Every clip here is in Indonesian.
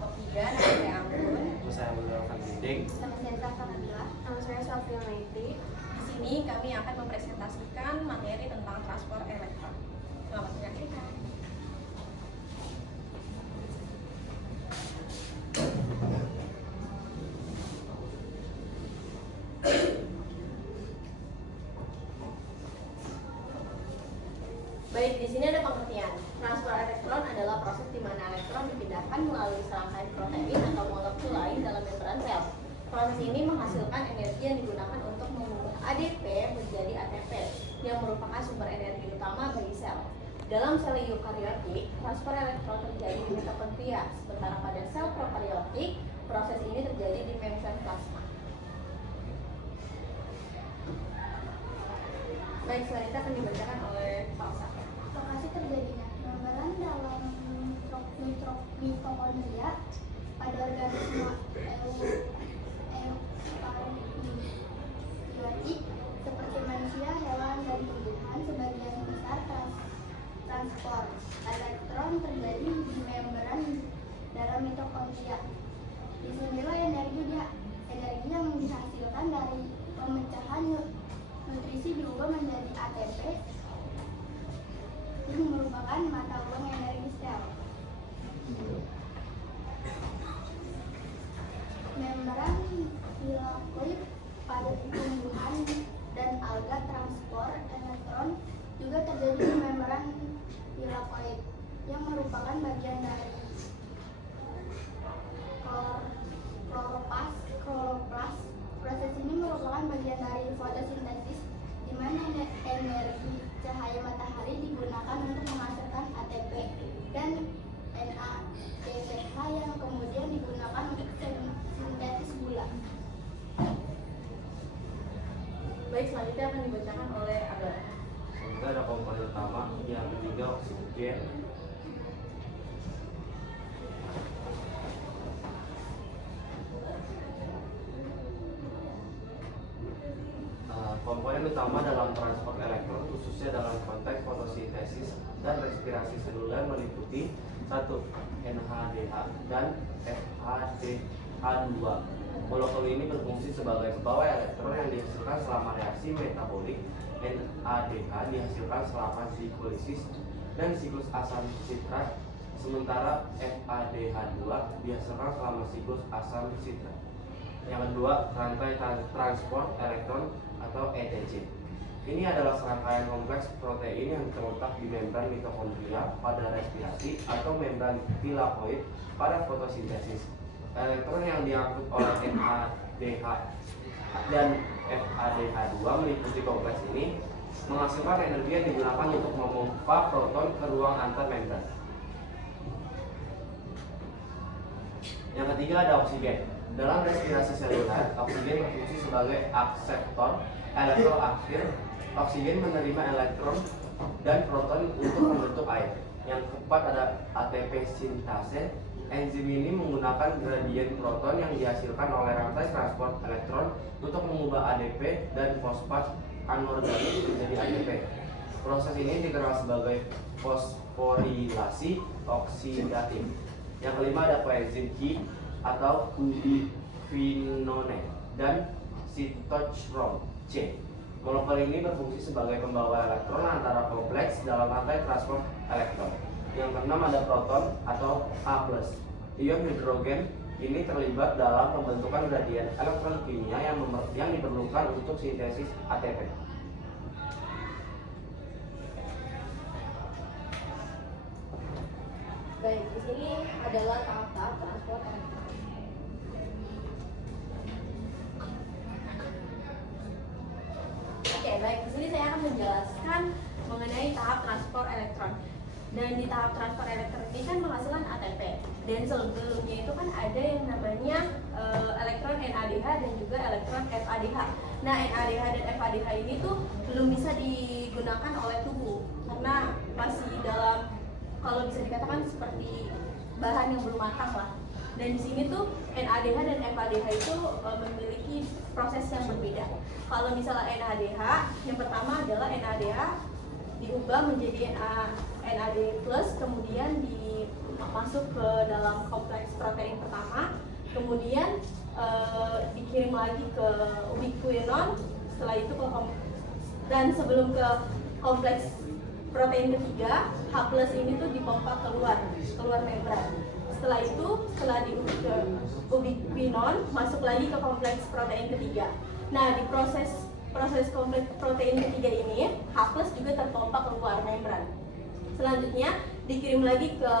kelompok 3, nama saya Anggun. Nama saya Abdul Ginting. Nama saya Zafar Nabila. Nama saya Sofia Maiti. Di sini kami akan mempresentasikan materi tentang transport elektron. Selamat menyaksikan. Baik, di sini ada pengertian. Transport elektron adalah proses di mana elektron dipindahkan melalui serangkaian protein atau molekul lain dalam membran sel. Proses ini menghasilkan energi yang digunakan untuk mengubah ADP menjadi ATP, yang merupakan sumber energi utama bagi sel. Dalam sel eukariotik, transfer elektron terjadi di mitokondria, sementara pada sel prokariotik, proses ini terjadi di membran plasma. Baik, selanjutnya akan dibacakan oleh Pak Safir. Lokasi terjadinya membran dalam mitokondria pada organisme eukariotik seperti manusia, hewan, dan tumbuhan. Sebagian besar transport elektron terjadi di membran dalam mitokondria. Disinilah energi yang dihasilkan dari pemecahan nutrisi diubah menjadi ATP yang merupakan mata uang energi sel. Membran tilakoid pada tumbuhan dan alga. Transport elektron juga terjadi di membran tilakoid yang merupakan bagian dari kloroplas. Proses ini merupakan bagian dari fotosintesis, di mana energi cahaya matahari digunakan untuk menghasilkan ATP dan NADPH yang kemudian digunakan untuk sintesis gula. Baik, selanjutnya akan dibacakan oleh Abel. Selanjutnya ada komponen utama yang ketiga oksigen. Komponen utama dalam transport elektron khususnya dalam konteks fotosintesis dan respirasi seluler meliputi 1. NADH dan FADH2. Molekul ini berfungsi sebagai pembawa elektron yang dihasilkan selama reaksi metabolik. NADH dihasilkan selama glikolisis dan siklus asam sitrat, sementara FADH2 dihasilkan selama siklus asam sitrat. Yang kedua, rantai transport elektron atau ETC. Ini adalah serangkaian kompleks protein yang terletak di membran mitokondria pada respirasi atau membran tilakoid pada fotosintesis. Elektron yang diangkut oleh NADH dan FADH2 meliputi kompleks ini menghasilkan energi yang digunakan untuk memompa proton ke ruang antar membran. Yang ketiga ada oksigen. Dalam respirasi seluler, oksigen berfungsi sebagai akseptor elektroaktif. Oksigen menerima elektron dan proton untuk membentuk air. Yang keempat ada ATP sintase. Enzim ini menggunakan gradien proton yang dihasilkan oleh rantai transport elektron untuk mengubah ADP dan fosfat anorganik menjadi ATP. Proses ini dikenal sebagai fosforilasi oksidatif. Yang kelima ada koenzim Q atau quinone dan sitochrom C. Molekul ini berfungsi sebagai pembawa elektron antara kompleks dalam rantai transport elektron. Yang keenam ada proton atau H+. Ion hidrogen ini terlibat dalam pembentukan gradien elektron kimia yang diperlukan untuk sintesis ATP. Baik, di sini adalah tahap-tahap transport elektron. Oke, baik. Di sini saya akan menjelaskan mengenai tahap transport elektron. Dan di tahap transport elektron ini kan menghasilkan ATP. Dan sebelumnya itu kan ada yang namanya elektron NADH dan juga elektron FADH. Nah, NADH dan FADH ini tuh belum bisa digunakan oleh tubuh karena masih dalam, kalau bisa dikatakan seperti bahan yang belum matang lah. Dan di sini tuh NADH dan FADH itu memiliki proses yang berbeda. Kalau misalnya NADH, yang pertama adalah NADH diubah menjadi NAD+, kemudian masuk ke dalam kompleks protein pertama, kemudian dikirim lagi ke ubiquinon, setelah itu dan sebelum ke kompleks protein ketiga, H+ ini tuh dipompa keluar membran. Setelah itu, setelah di ubiquinon, masuk lagi ke kompleks protein ketiga. Nah, di proses kompleks protein ketiga ini, H+ juga terpompa keluar membran. Selanjutnya dikirim lagi ke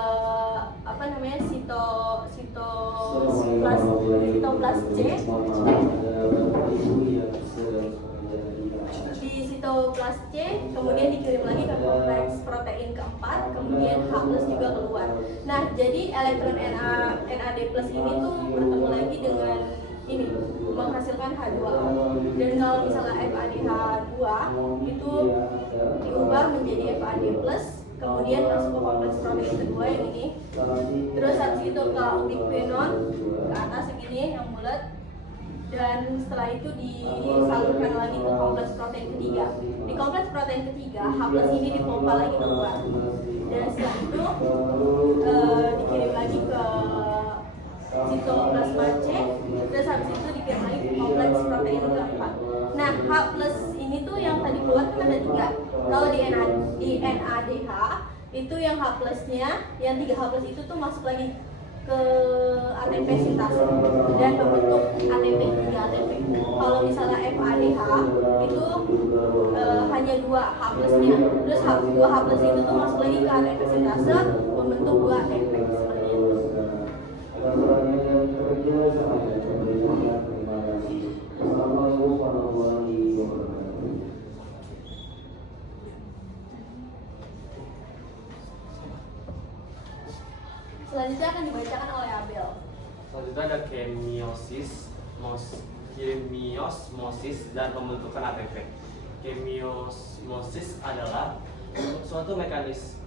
sitoplas C. Di sitoplas C kemudian dikirim lagi ke kompleks protein keempat, kemudian H+ juga keluar. Nah, jadi elektron NAD+ ini tuh bertemu lagi dengan ini menghasilkan H2O. Dan kalau misalnya FADH2 itu diubah menjadi FAD+, kemudian masuk ke kompleks protein kedua yang ini. Terus habis itu ke ubiquinon ke atas yang ini yang bulat. Dan setelah itu disalurkan lagi ke kompleks protein ketiga. Di kompleks protein ketiga, H+ ini dipompa lagi keluar. Dan setelah itu dikirim lagi ke sitoplasma C. Terus habis itu dikirim lagi ke kompleks protein keempat. Nah, H+ ini tuh yang tadi keluar kan ada 3. Kalau di NADH itu yang H+-nya, yang 3 H+ itu tuh masuk lagi ke ATP sintase dan membentuk ATP 3 ATP. Kalau misalnya FADH itu hanya 2 H+-nya. Terus 2 H+ itu tuh masuk lagi ke ATP sintase membentuk 2 ATP seperti itu. Selanjutnya akan dibacakan oleh Abel. Selanjutnya ada kemiosmosis dan pembentukan ATP. Kemiosmosis adalah suatu mekanisme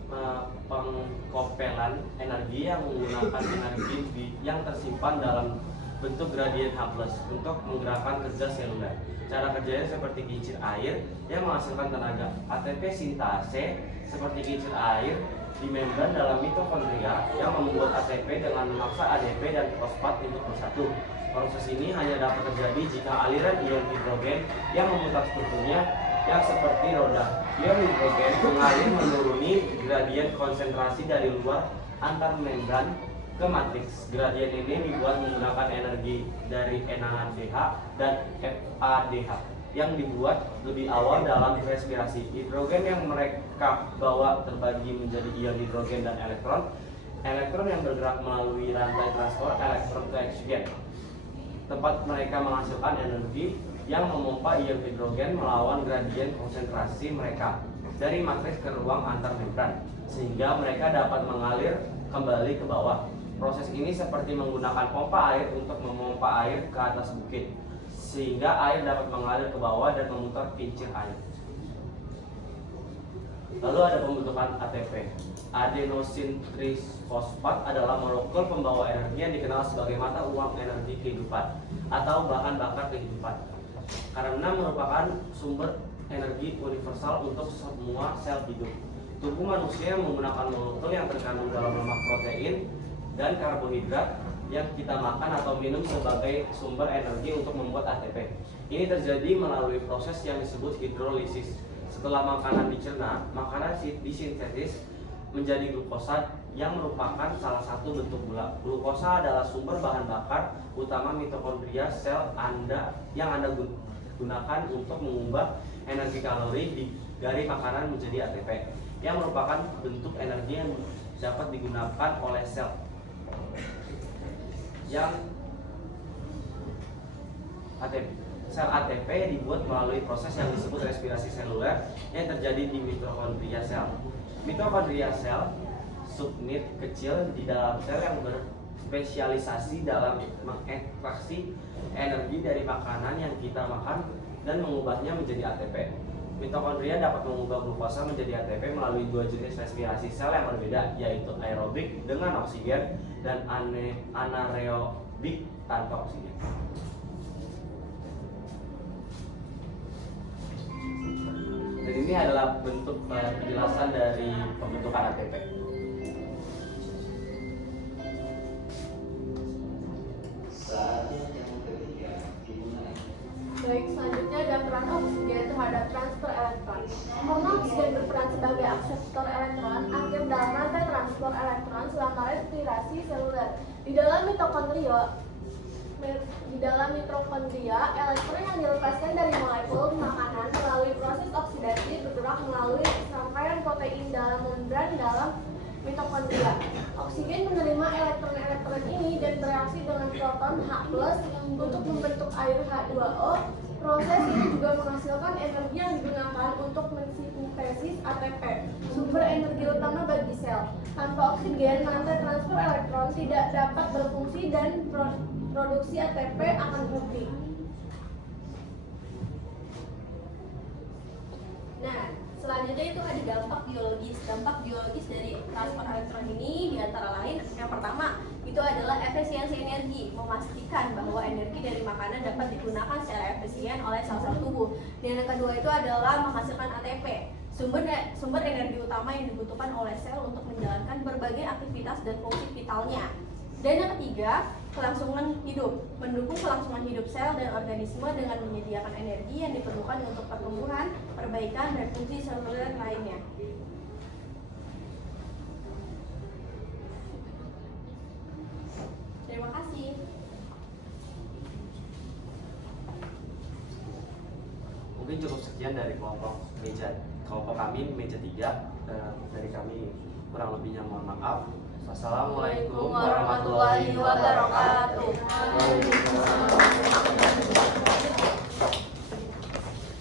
pengkopelan energi yang menggunakan energi yang tersimpan dalam bentuk gradien H+ untuk menggerakkan kerja seluler. Cara kerjanya seperti kincir air yang menghasilkan tenaga. ATP sintase seperti kincir air di membran dalam mitokondria yang membuat ATP dengan memaksa ADP dan fosfat untuk bersatu. Proses ini hanya dapat terjadi jika aliran ion hidrogen yang memutar strukturnya yang seperti roda. Ion hidrogen mengalir menuruni gradien konsentrasi dari luar antar membran ke matriks. Gradien ini dibuat menggunakan energi dari NADH dan FADH yang dibuat lebih awal dalam respirasi. Hidrogen yang mereka bawa terbagi menjadi ion hidrogen dan elektron. Elektron yang bergerak melalui rantai transport elektron ke oksigen, tempat mereka menghasilkan energi yang memompa ion hidrogen melawan gradien konsentrasi mereka dari matriks ke ruang antar membran, sehingga mereka dapat mengalir kembali ke bawah. Proses ini seperti menggunakan pompa air untuk memompa air ke atas bukit, sehingga air dapat mengalir ke bawah dan memutar kincir air. Lalu ada pembentukan ATP. Adenosin trisfosfat adalah molekul pembawa energi yang dikenal sebagai mata uang energi kehidupan atau bahan bakar kehidupan, karena merupakan sumber energi universal untuk semua sel hidup. Tubuh manusia menggunakan molekul yang terkandung dalam lemak, protein, dan karbohidrat yang kita makan atau minum sebagai sumber energi untuk membuat ATP. Ini terjadi melalui proses yang disebut hidrolisis. Setelah makanan dicerna, makanan disintetis menjadi glukosa yang merupakan salah satu bentuk gula. Glukosa adalah sumber bahan bakar utama mitokondria sel yang Anda gunakan untuk mengubah energi kalori dari makanan menjadi ATP, yang merupakan bentuk energi yang dapat digunakan oleh sel. Sel ATP dibuat melalui proses yang disebut respirasi seluler yang terjadi di mitokondria sel. Mitokondria sel subunit kecil di dalam sel yang berspesialisasi dalam mengekstraksi energi dari makanan yang kita makan dan mengubahnya menjadi ATP. Mitokondria dapat mengubah glukosa menjadi ATP melalui 2 jenis respirasi sel yang berbeda, yaitu aerobik dengan oksigen dan anaerobik tanpa oksigen. Dan ini adalah bentuk penjelasan dari pembentukan ATP. transport elektron selama respirasi seluler. Di dalam mitokondria, elektron yang dilepaskan dari molekul makanan melalui proses oksidasi bergerak melalui serangkaian protein dalam membran dalam mitokondria. Oksigen menerima elektron-elektron ini dan bereaksi dengan proton H+ untuk membentuk air H2O. Proses ini juga menghasilkan energi yang digunakan untuk mensintesis ATP, sumber energi utama bagi sel. Tanpa oksigen, rantai transfer elektron tidak dapat berfungsi dan produksi ATP akan berhenti. Nah, selanjutnya itu ada dampak biologis. Dampak biologis dari transfer elektron ini diantara lain yang pertama itu adalah efisiensi energi, memastikan bahwa energi dari makanan dapat digunakan secara efisien oleh sel-sel tubuh. Dan yang kedua itu adalah menghasilkan ATP, sumber energi utama yang dibutuhkan oleh sel untuk menjalankan berbagai aktivitas dan fungsi vitalnya. Dan yang ketiga, kelangsungan hidup, mendukung kelangsungan hidup sel dan organisme dengan menyediakan energi yang diperlukan untuk pertumbuhan, perbaikan, dan fungsi seluler lainnya. Terima kasih. Mungkin cukup sekian dari kelompok kami meja 3. Dari kami kurang lebihnya mohon maaf. Wassalamualaikum warahmatullahi wabarakatuh.